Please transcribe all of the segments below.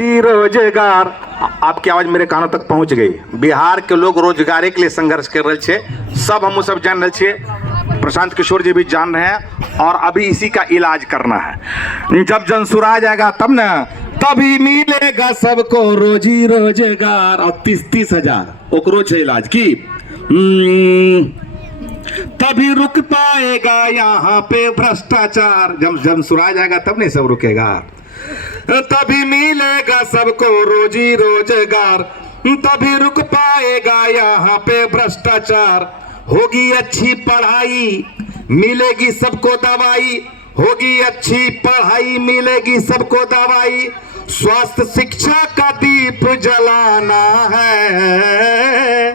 रोजी रोजगार। आपकी आवाज मेरे कानों तक पहुंच गई। बिहार के लोग रोजगार के लिए संघर्ष कर रहे छे, सब हम सब जान रहे छे, प्रशांत किशोर जी भी जान रहे हैं, और अभी इसी का इलाज करना है। जब जनसुराज आएगा तब ना, तभी मिलेगा सबको रोजी रोजगार। और 30-30 हजार ओकरो छे इलाज की, तभी रुक पाएगा यहाँ पे भ्रष्टाचार। जब जनसुराज आएगा तब नहीं सब रुकेगा। तभी मिलेगा सबको रोजी रोजगार, तभी रुक पाएगा यहाँ पे भ्रष्टाचार। होगी अच्छी पढ़ाई मिलेगी सबको दवाई, होगी अच्छी पढ़ाई मिलेगी सबको दवाई। स्वास्थ्य शिक्षा का दीप जलाना है।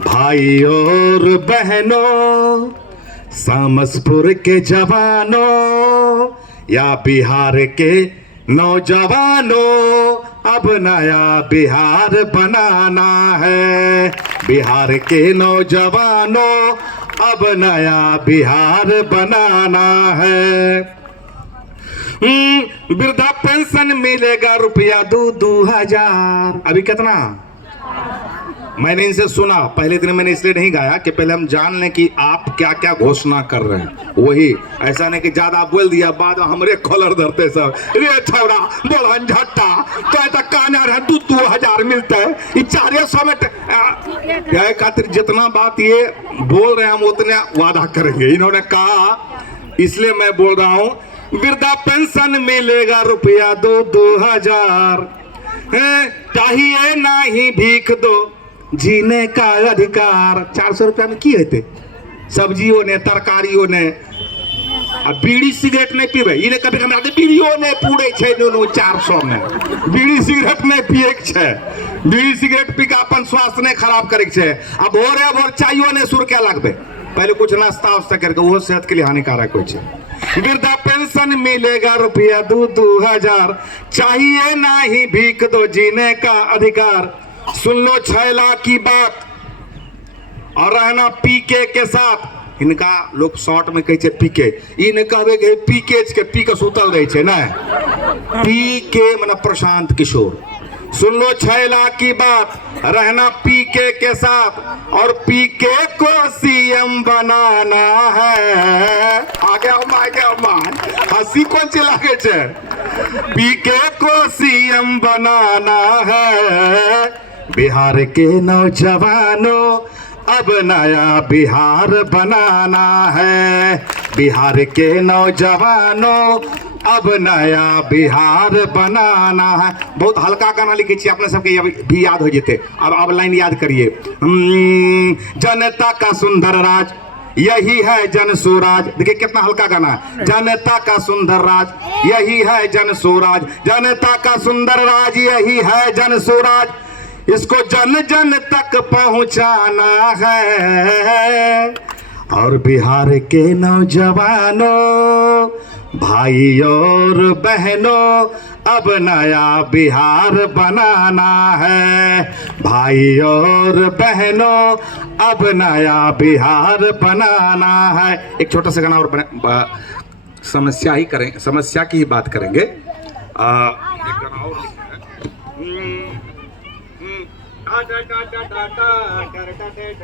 भाई और बहनों, सामसपुर के जवानों या बिहार के नौजवानों, अब नया बिहार बनाना है। बिहार के नौजवानों, अब नया बिहार बनाना है। वृद्धा पेंशन मिलेगा रुपया 2-2 हजार। अभी कितना? मैंने इनसे सुना, पहले दिन मैंने इसलिए नहीं गाया कि पहले हम जान लें कि आप क्या क्या घोषणा कर रहे हैं। वही ऐसा नहीं कि ज्यादा बोल दिया बाद हमरे खोलर धरते सब, रे छौड़ा बोलन झट्टा तो ऐसा कहना रहे 2-2 हजार मिलते हैं, ये 400 में खातिर जितना बात ये बोल रहे हैं हम उतने वादा करेंगे, इन्होंने कहा, इसलिए मैं बोल रहा हूँ। वृद्धा पेंशन मिलेगा रुपया 2-2 हजार। चाहिए ना ही भीख दो, जीने का अधिकार। 400 रुपया में की हेते? सब्जियों ने, तरकारियों ने। अब बीड़ी सिगरेट नहीं पीबे, इन्हें कभी हमरा बीड़ियों ने पूरे छे 400 में। बीड़ी सिगरेट नहीं पिए छे, बीड़ी सिगरेट पी के अपन स्वास्थ्य नहीं खराब करे छे। अब भोरे भोर चाहिए ने सुर क्या लगबे, पहले कुछ नाश्ता वास्ता करके, वो सेहत के लिए हानिकारक हो छे। वृद्धा पेंशन मिलेगा रुपया 2-2 हजार। चाहिए ना ही भीख दो, जीने का अधिकार। सुन लो छैला की बात, और रहना पीके के साथ। इनका लोग शॉर्ट में कहे पीके, इन कहबे के पीके के पी के सुतल रहे छे ना, पीके माने प्रशांत किशोर। सुन लो छैला की बात, रहना पीके के साथ, और पीके को सीएम बनाना है। आगे हंसी कौन सी लागे छे? पीके को सीएम बनाना है। बिहार के नौजवानों, अब नया बिहार बनाना है। बिहार के नौजवानों, अब नया बिहार बनाना है। बहुत हल्का गाना लिखे छी, अपने सबके भी याद हो जेते। अब लाइन याद करिए। जनता का सुंदर राज, यही है जन स्वराज। देखिए कितना हल्का गाना है। जनता का सुंदर राज, यही है जन स्वराज। जनता का सुंदर राज, यही है जन स्वराज। इसको जन जन तक पहुंचाना है। और बिहार के नौजवानों, भाई और बहनों, अब नया बिहार बनाना है। भाई और बहनों, अब नया बिहार बनाना है। एक छोटा सा गाना और समस्या ही करें, समस्या की ही बात करेंगे। एक गाना और लिखा है।